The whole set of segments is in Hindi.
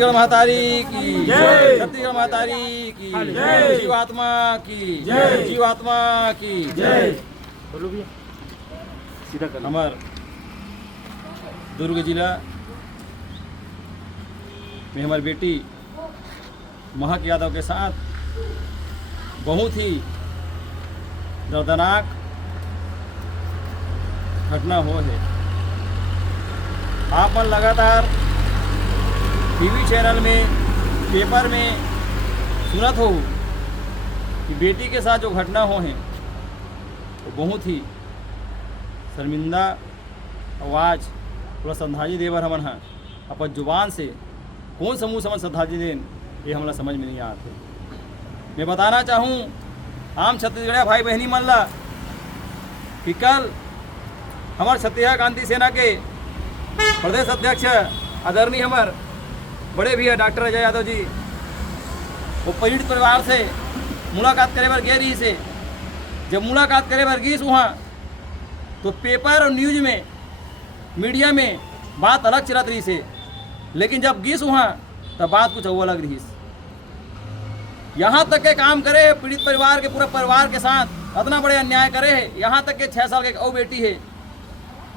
छत्तीसगढ़ महतारी की जय, छत्तीसगढ़ महतारी की जय, जीवात्मा की जय, जीवात्मा की जय। बोलो भैया सीधा कर। हमार दुर्ग जिला में हमारी बेटी महक यादव के साथ बहुत ही दर्दनाक घटना हो है। आप मन लगातार टीवी चैनल में, पेपर में सुनत हो कि बेटी के साथ जो घटना हो है तो बहुत ही शर्मिंदा आवाज़ पूरा श्रद्धांजलि देवर हमन हाँ अपन जुबान से कौन समूह समझ श्रद्धांजलि देन ये हमला समझ में नहीं आते। मैं बताना चाहूँ आम छत्तीसगढ़िया भाई बहनी मन ला कि कल हमार छत्तीसगढ़ क्रांति सेना के प्रदेश अध्यक्ष आदरणीय हमार बड़े भैया डॉक्टर अजय यादव जी वो पीड़ित परिवार से मुलाकात करे बर गए रही से। जब मुलाकात करे बर गईस वहाँ तो पेपर और न्यूज में, मीडिया में बात अलग चलत रही से, लेकिन जब गईस वहाँ तब बात कुछ वो अलग रही। यहाँ तक के काम करे है पीड़ित परिवार के पूरे परिवार के साथ, इतना बड़े अन्याय करे है। यहाँ तक के 6 साल के औ बेटी है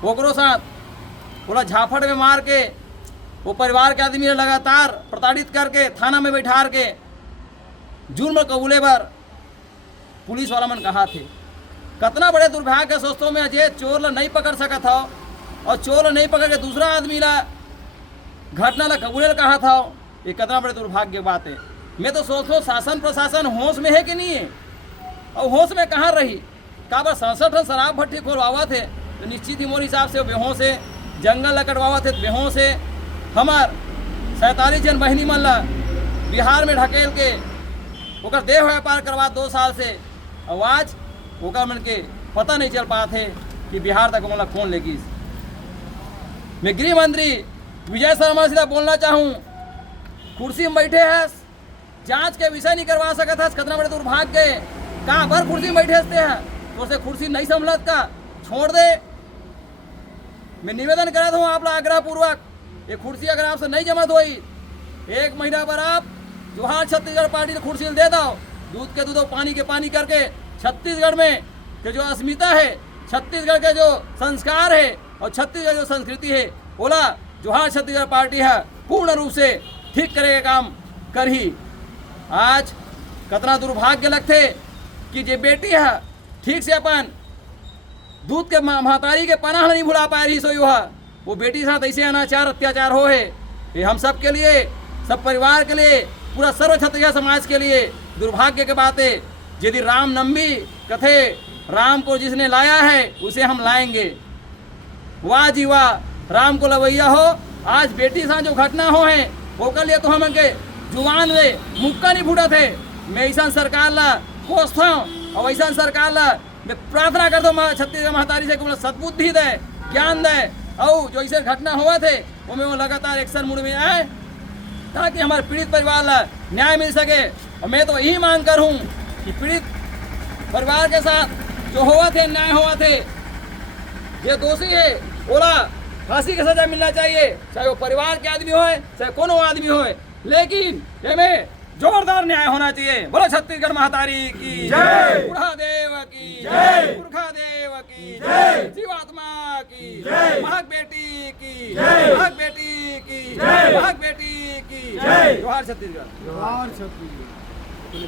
ओकरो साथ पूरा झाफड़ में मार के वो परिवार के आदमी ने लगातार प्रताड़ित करके थाना में बैठार के जुर्म कबूले पर पुलिस वाला मन कहा थे। कितना बड़े दुर्भाग्य सोचते में अजय चोर ला नहीं पकड़ सका था और चोर ला नहीं पकड़ के दूसरा आदमी ला घटना ला कबूले कहा था। ये कितना बड़े दुर्भाग्य बात है। मैं तो सोचो शासन प्रशासन होश में है कि नहीं है, और होश में कहाँ रही। काबर 67 शराब भट्टी खोलवावा थे तो निश्चित ही मोर हिसाब से बेहोश से जंगल ला कटवावा थे, बेहोश से हमार 47 जन बहनी मन ला बिहार में ढकेल के ओकर देह व्यापार करवा 2 साल से आवाज ओकर मन के पता नहीं चल पाते कि बिहार तक मतलब कौन लेगी। मैं गृह मंत्री विजय शर्मा से बोलना चाहूँ, कुर्सी में बैठे हैं जांच के विषय नहीं करवा सकता था। कितना बड़े दुर्भाग्य कहाँ पर कुर्सी में बैठे हैं तो उसे कुर्सी नहीं संभलत का छोड़ दे। मैं निवेदन करता हूँ आप लोग आग्रह पूर्वक, ये कुर्सी अगर आपसे नहीं जमा हुई 1 महीना पर आप जोहार छत्तीसगढ़ पार्टी ने कुर्सी दे दो, दूध के दूध और पानी के पानी करके छत्तीसगढ़ में के जो अस्मिता है, छत्तीसगढ़ के जो संस्कार है और छत्तीसगढ़ जो संस्कृति है, बोला जोहार छत्तीसगढ़ पार्टी है पूर्ण रूप से ठीक करेगा काम कर ही। आज कितना दुर्भाग्य लगते कि जे बेटी है ठीक से अपन दूध के महतारी के पनाह नहीं भुला पा रही सो वो बेटी के साथ ऐसे अनाचार अत्याचार हो है। ये हम सब के लिए, सब परिवार के लिए, पूरा सर्व छत्तीसगढ़ समाज के लिए दुर्भाग्य की बात है। यदि राम नंबी कथे राम को जिसने लाया है उसे हम लाएंगे। वाह जी वाह, राम को लवैया हो। आज बेटी के साथ जो घटना हो है वो के लिए तो हम के जुबान में मुक्का नहीं फूटा थे। मैं ऐसा सरकार ला कोसता हूँ और ऐसा सरकार ला मैं प्रार्थना कर दो छत्तीसगढ़ महतारी से कि सद्बुद्धि दे, ज्ञान दे, और जो ऐसे घटना हुआ थे वो में वो लगातार एक्शन मूड में आए ताकि हमारे पीड़ित परिवार ला न्याय मिल सके। और मैं तो यही मांग कर हूँ कि पीड़ित परिवार के साथ जो हुआ थे, न्याय हुआ थे, ये दोषी है बोला फांसी की सजा मिलना चाहिए, चाहे वो परिवार के आदमी हो चाहे कोनो आदमी हो, लेकिन इसमें जोरदार न्याय होना चाहिए। बोलो छत्तीसगढ़ महतारी की जय, बुढ़ा देव की जय, पुरखा देव की जय, जीवात्मा की जय, महक बेटी की जय, महक बेटी की जय, महक बेटी की जय। जोहार छत्तीसगढ़, जोहार छत्तीसगढ़।